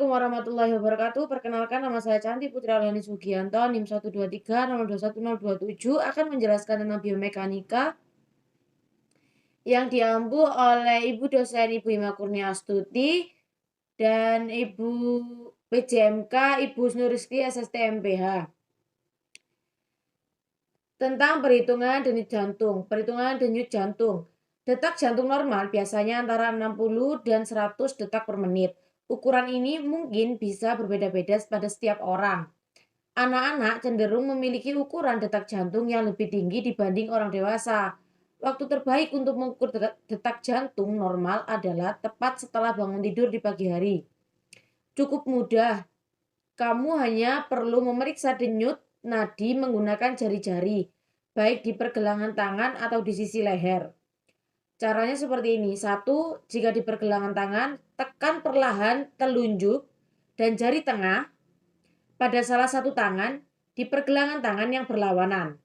Assalamualaikum warahmatullahi wabarakatuh. Perkenalkan nama saya Canti Putri Alyani Sugianto, NIM 123 021 027 akan menjelaskan tentang biomekanika yang diampu oleh Ibu dosen Ibu Ima Kurniastuti dan Ibu PJMK Ibu Snuriski SST MPH. Tentang perhitungan denyut jantung. Perhitungan denyut jantung. Detak jantung normal biasanya antara 60 dan 100 detak per menit. Ukuran ini mungkin bisa berbeda-beda pada setiap orang. Anak-anak cenderung memiliki ukuran detak jantung yang lebih tinggi dibanding orang dewasa. Waktu terbaik untuk mengukur detak jantung normal adalah tepat setelah bangun tidur di pagi hari. Cukup mudah. Kamu hanya perlu memeriksa denyut nadi menggunakan jari-jari, baik di pergelangan tangan atau di sisi leher. Caranya seperti ini. 1. Jika di pergelangan tangan, tekan perlahan telunjuk dan jari tengah pada salah satu tangan di pergelangan tangan yang berlawanan,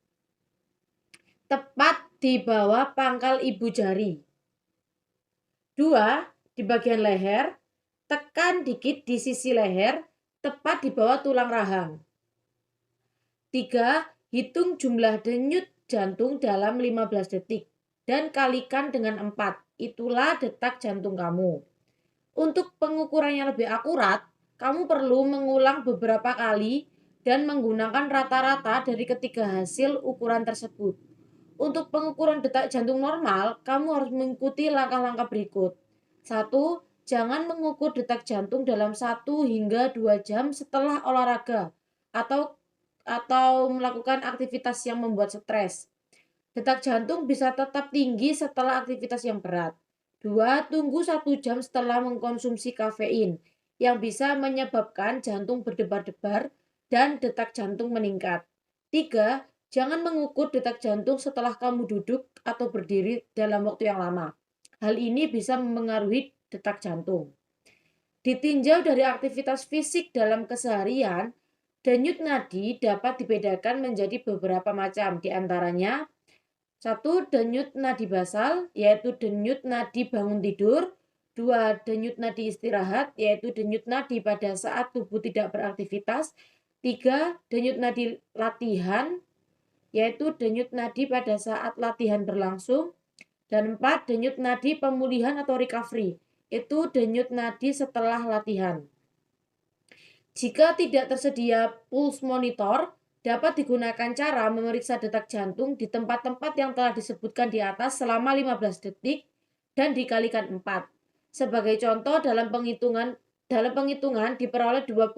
tepat di bawah pangkal ibu jari. 2. Di bagian leher, tekan dikit di sisi leher, tepat di bawah tulang rahang. 3. Hitung jumlah denyut jantung dalam 15 detik dan kalikan dengan 4. Itulah detak jantung kamu. Untuk pengukuran yang lebih akurat, kamu perlu mengulang beberapa kali dan menggunakan rata-rata dari ketiga hasil ukuran tersebut. Untuk pengukuran detak jantung normal, kamu harus mengikuti langkah-langkah berikut. 1. Jangan mengukur detak jantung dalam 1 hingga 2 jam setelah olahraga atau melakukan aktivitas yang membuat stres. Detak jantung bisa tetap tinggi setelah aktivitas yang berat. 2. Tunggu 1 jam setelah mengkonsumsi kafein yang bisa menyebabkan jantung berdebar-debar dan detak jantung meningkat. 3. Jangan mengukur detak jantung setelah kamu duduk atau berdiri dalam waktu yang lama. Hal ini bisa memengaruhi detak jantung. Ditinjau dari aktivitas fisik dalam keseharian, denyut nadi dapat dibedakan menjadi beberapa macam, di antaranya 1. Denyut nadi basal, yaitu denyut nadi bangun tidur. 2. Denyut nadi istirahat, yaitu denyut nadi pada saat tubuh tidak beraktivitas. 3. Denyut nadi latihan, yaitu denyut nadi pada saat latihan berlangsung. Dan 4. Denyut nadi pemulihan atau recovery, itu denyut nadi setelah latihan. Jika tidak tersedia pulse monitor, dapat digunakan cara memeriksa detak jantung di tempat-tempat yang telah disebutkan di atas selama 15 detik dan dikalikan 4. Sebagai contoh, dalam penghitungan diperoleh 25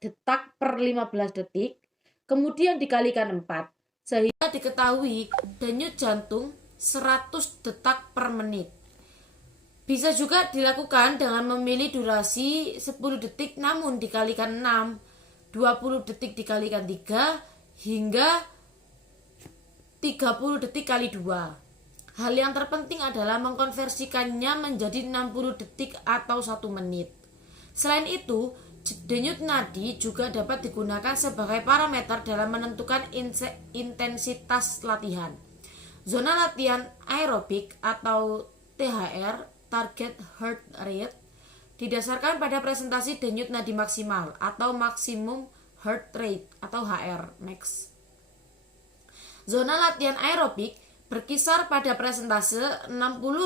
detak per 15 detik, kemudian dikalikan 4, sehingga diketahui denyut jantung 100 detak per menit. Bisa juga dilakukan dengan memilih durasi 10 detik namun dikalikan 6, 20 detik dikalikan 3, hingga 30 detik kali 2. Hal yang terpenting adalah mengkonversikannya menjadi 60 detik atau 1 menit. Selain itu, denyut nadi juga dapat digunakan sebagai parameter dalam menentukan intensitas latihan. Zona latihan aerobik atau THR, target heart rate, didasarkan pada presentasi denyut nadi maksimal atau maximum heart rate atau HR max. Zona latihan aerobik berkisar pada presentase 60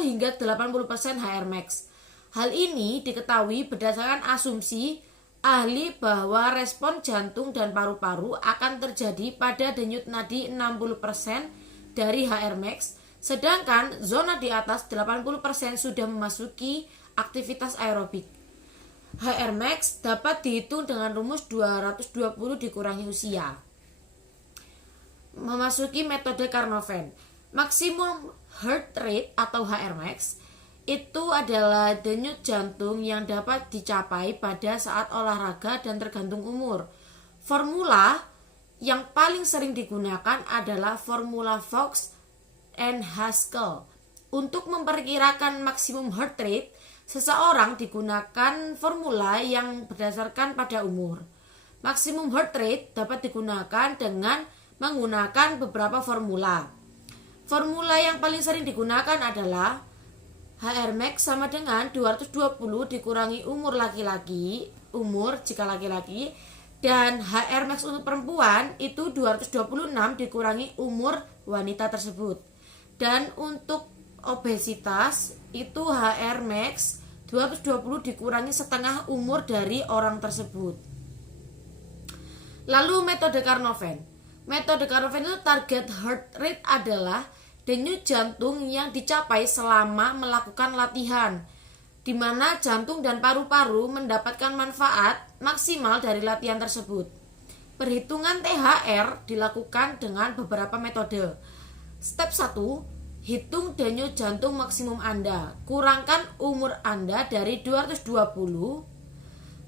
hingga 80% HR max. Hal ini diketahui berdasarkan asumsi ahli bahwa respon jantung dan paru-paru akan terjadi pada denyut nadi 60% dari HR max, sedangkan zona di atas 80% sudah memasuki aktivitas aerobik. HR max dapat dihitung dengan rumus 220 dikurangi usia. Memasuki metode Carnot-Venn. Maximum heart rate atau HR max itu adalah denyut jantung yang dapat dicapai pada saat olahraga dan tergantung umur. Formula yang paling sering digunakan adalah formula Fox and Haskell. Untuk memperkirakan maksimum heart rate, seseorang digunakan formula yang berdasarkan pada umur. Maksimum heart rate dapat digunakan dengan menggunakan beberapa formula. Formula yang paling sering digunakan adalah HR max sama dengan 220 dikurangi umur laki-laki, umur jika laki-laki, dan HR max untuk perempuan itu 226 dikurangi umur wanita tersebut. Dan untuk obesitas itu HR max 220 dikurangi setengah umur dari orang tersebut. Lalu metode Carnot-Venn. Metode Carnot-Venn itu target heart rate adalah denyut jantung yang dicapai selama melakukan latihan, di mana jantung dan paru-paru mendapatkan manfaat maksimal dari latihan tersebut. Perhitungan THR dilakukan dengan beberapa metode. Step 1, hitung denyut jantung maksimum Anda. Kurangkan umur Anda dari 220.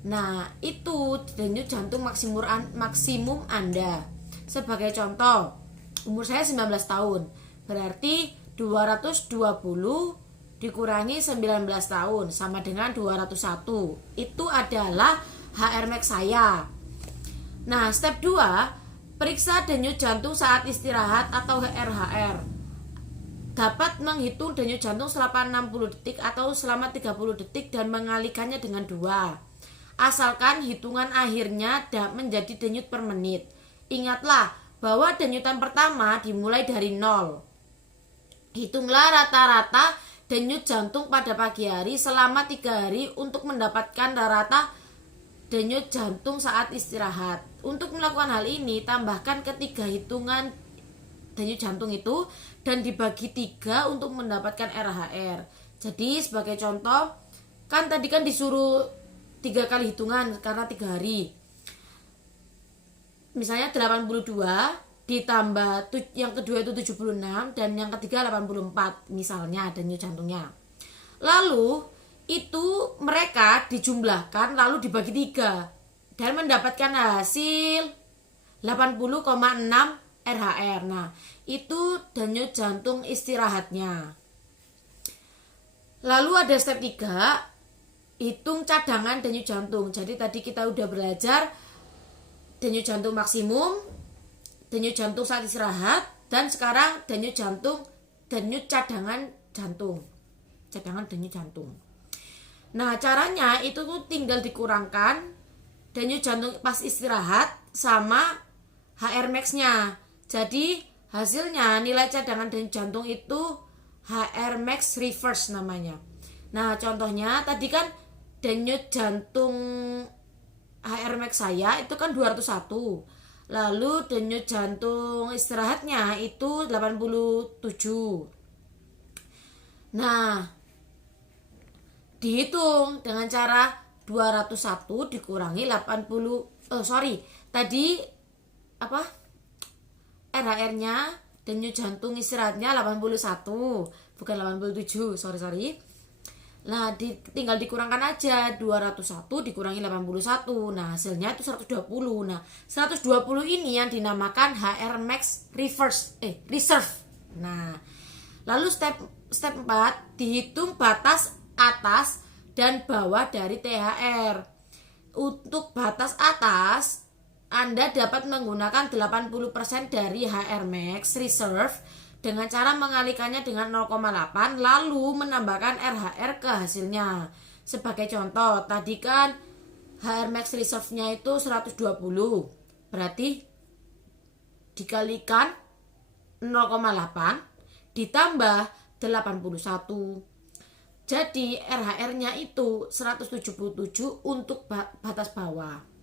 Nah, itu denyut jantung maksimum Anda. Sebagai contoh, umur saya 19 tahun. Berarti 220 dikurangi 19 tahun sama dengan 201. Itu adalah HR max saya. Nah, step 2, periksa denyut jantung saat istirahat atau RHR. Dapat menghitung denyut jantung selama 60 detik atau selama 30 detik dan mengalihkannya dengan 2. Asalkan hitungan akhirnya menjadi denyut per menit. Ingatlah bahwa denyutan pertama dimulai dari 0. Hitunglah rata-rata denyut jantung pada pagi hari selama 3 hari untuk mendapatkan rata denyut jantung saat istirahat. Untuk melakukan hal ini, tambahkan ketiga hitungan denyut jantung itu dan dibagi 3 untuk mendapatkan RHR. Jadi sebagai contoh, kan tadi kan disuruh 3 kali hitungan karena 3 hari. Misalnya 82 ditambah yang kedua itu 76 dan yang ketiga 84 misalnya denyut jantungnya. Lalu itu mereka dijumlahkan lalu dibagi 3 dan mendapatkan hasil 80,6 RHR. Nah, itu denyut jantung istirahatnya. Lalu ada step 3, hitung cadangan denyut jantung. Jadi tadi kita udah belajar denyut jantung maksimum, denyut jantung saat istirahat, dan sekarang denyut cadangan jantung. Cadangan denyut jantung. Nah, caranya itu tuh tinggal dikurangkan denyut jantung pas istirahat sama HR max-nya. Jadi hasilnya nilai cadangan denyut jantung itu HR max reverse namanya. Nah, contohnya tadi kan denyut jantung HR max saya itu kan 201. Lalu denyut jantung istirahatnya itu 87. Nah, dihitung dengan cara 201 dikurangi 80. Tadi apa? RHR-nya denyut jantung istirahatnya 81, bukan 87. Sorry. Nah, tinggal dikurangkan aja 201 dikurangi 81. Nah, hasilnya itu 120. Nah, 120 ini yang dinamakan HR max reserve. Nah, lalu step 4, dihitung batas atas dan bawah dari THR. Untuk batas atas, Anda dapat menggunakan 80% dari HR max reserve dengan cara mengalihkannya dengan 0,8 lalu menambahkan RHR ke hasilnya. Sebagai contoh, tadi kan HR max reserve-nya itu 120. Berarti dikalikan 0,8 ditambah 81. Jadi RHR-nya itu 177 untuk batas bawah.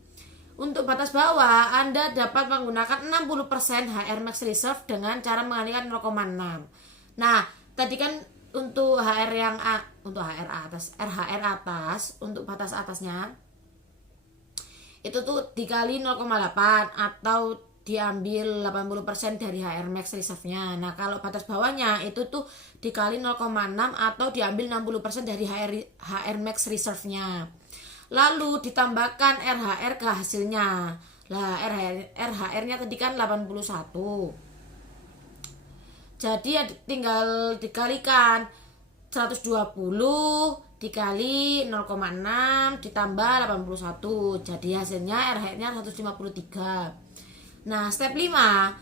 Untuk batas bawah, Anda dapat menggunakan 60% HR max reserve dengan cara mengalihkan 0,6. Nah, tadi kan untuk RHR atas, untuk batas atasnya itu tuh dikali 0,8 atau diambil 80% dari HR max reserve-nya. Nah, kalau batas bawahnya itu tuh dikali 0,6 atau diambil 60% dari HR max reserve-nya. Lalu ditambahkan RHR ke hasilnya. Lah, RHR-nya tadi kan 81. Jadi tinggal dikalikan 120 dikali 0,6 ditambah 81. Jadi hasilnya RH-nya 153. Nah, step 5,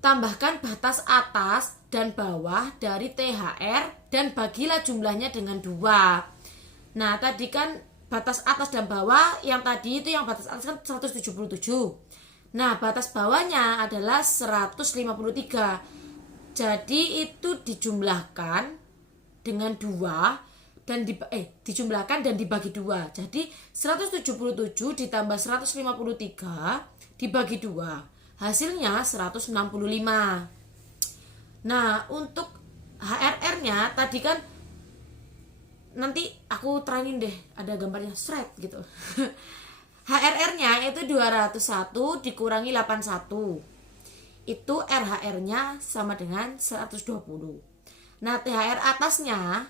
tambahkan batas atas dan bawah dari THR dan bagilah jumlahnya dengan 2. Nah, tadi kan batas atas dan bawah, yang tadi itu yang batas atas kan 177. Nah, batas bawahnya adalah 153. Jadi itu dijumlahkan dengan 2 dan dijumlahkan dan dibagi 2. Jadi 177 ditambah 153 dibagi 2. Hasilnya 165. Nah, untuk HRR-nya tadi kan nanti aku terangin deh, ada gambarnya shred gitu. HRR-nya itu 201 dikurangi 81. Itu RHR-nya sama dengan 120. Nah, THR atasnya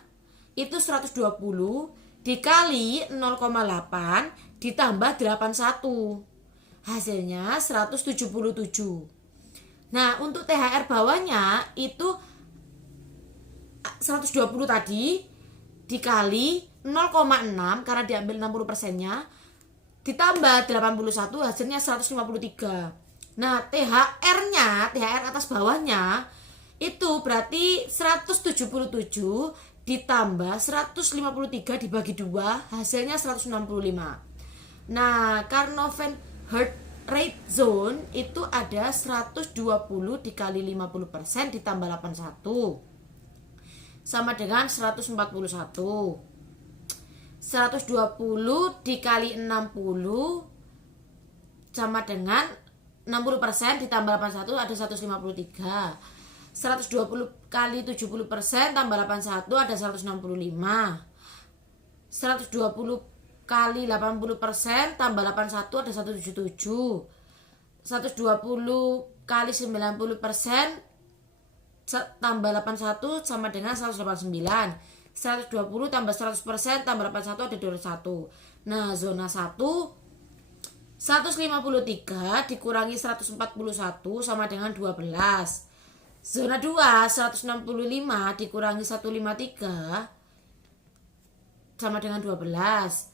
itu 120 dikali 0,8 ditambah 81. Hasilnya 177. Nah, untuk THR bawahnya itu 120 tadi dikali 0,6 karena diambil 60%-nya ditambah 81, hasilnya 153. Nah, THR atas bawahnya itu berarti 177 ditambah 153 dibagi 2, hasilnya 165. Nah, Carnot-Van Heart Rate Zone itu ada 120 dikali 50% ditambah 81 sama dengan 141. 120 dikali 60 sama dengan 60% ditambah 81 ada 153. 120 kali 70% tambah 81 ada 165. 120 kali 80% tambah 81 ada 177. 120 kali 90% tambah 81 sama dengan 189. 120 tambah 100% tambah 81 ada 21. Nah, zona 1 153 dikurangi 141 sama dengan 12. Zona 2 165 dikurangi 153 sama dengan 12.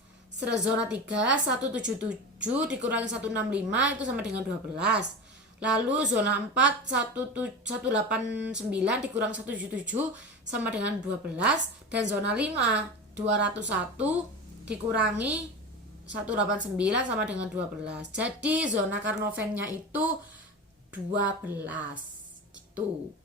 Zona 3 177 dikurangi 165 itu sama dengan 12. Lalu zona 4 189 dikurangi 177 sama dengan 12. Dan zona 5 201 dikurangi 189 sama dengan 12. Jadi zona Carnot-Van-nya itu 12 gitu.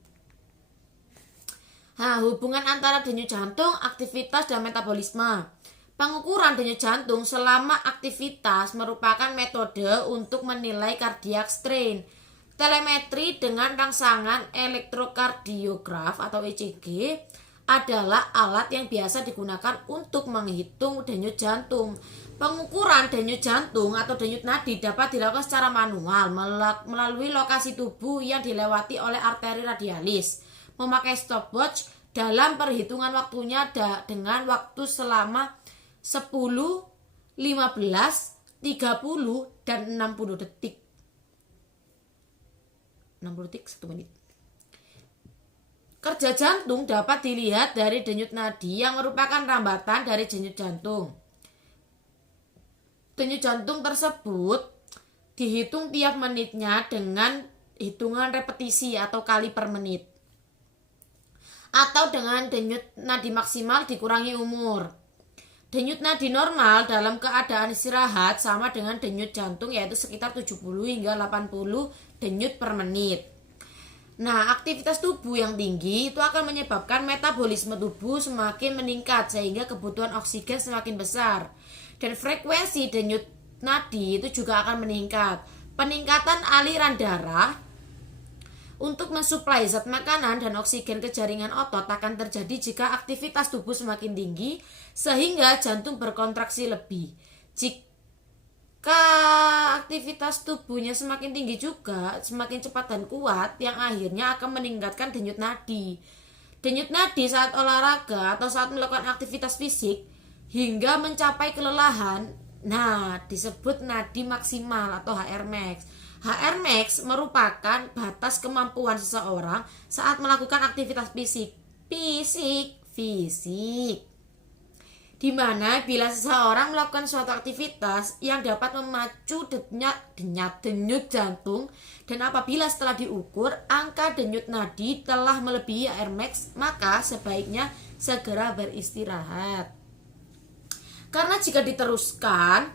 Nah, hubungan antara denyut jantung, aktivitas dan metabolisme. Pengukuran denyut jantung selama aktivitas merupakan metode untuk menilai cardiac strain. Telemetri dengan rangsangan elektrokardiograf atau ECG adalah alat yang biasa digunakan untuk menghitung denyut jantung. Pengukuran denyut jantung atau denyut nadi dapat dilakukan secara manual melalui lokasi tubuh yang dilewati oleh arteri radialis, memakai stopwatch dalam perhitungan waktunya dengan waktu selama 10, 15, 30, dan 60 detik. 60 detik 1 menit. Kerja jantung dapat dilihat dari denyut nadi yang merupakan rambatan dari denyut jantung. Denyut jantung tersebut dihitung tiap menitnya dengan hitungan repetisi atau kali per menit. Atau dengan denyut nadi maksimal dikurangi umur. Denyut nadi normal dalam keadaan istirahat sama dengan denyut jantung, yaitu sekitar 70 hingga 80 denyut per menit. Nah, aktivitas tubuh yang tinggi itu akan menyebabkan metabolisme tubuh semakin meningkat sehingga kebutuhan oksigen semakin besar. Dan frekuensi denyut nadi itu juga akan meningkat. Peningkatan aliran darah untuk mensuplai zat makanan dan oksigen ke jaringan otot akan terjadi jika aktivitas tubuh semakin tinggi sehingga jantung berkontraksi lebih. Jika aktivitas tubuhnya semakin tinggi juga, semakin cepat dan kuat, yang akhirnya akan meningkatkan denyut nadi. Denyut nadi saat olahraga atau saat melakukan aktivitas fisik hingga mencapai kelelahan, nah disebut nadi maksimal atau HR max. HR max merupakan batas kemampuan seseorang saat melakukan aktivitas fisik. di mana bila seseorang melakukan suatu aktivitas yang dapat memacu denyut jantung, dan apabila setelah diukur angka denyut nadi telah melebihi AR max, maka sebaiknya segera beristirahat. Karena jika diteruskan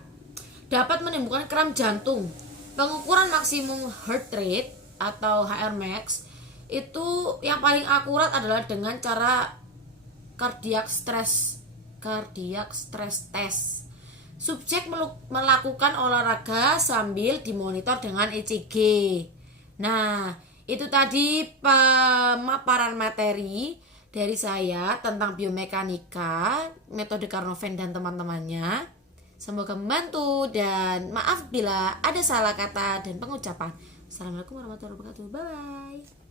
dapat menimbulkan kram jantung. Pengukuran maksimum heart rate atau HR max itu yang paling akurat adalah dengan cara cardiac stress test. Subjek melakukan olahraga sambil dimonitor dengan ECG. Nah, itu tadi pemaparan materi dari saya tentang biomekanika, metode Carnot-Venn dan teman-temannya. Semoga membantu, dan maaf bila ada salah kata dan pengucapan. Assalamualaikum warahmatullahi wabarakatuh. Bye.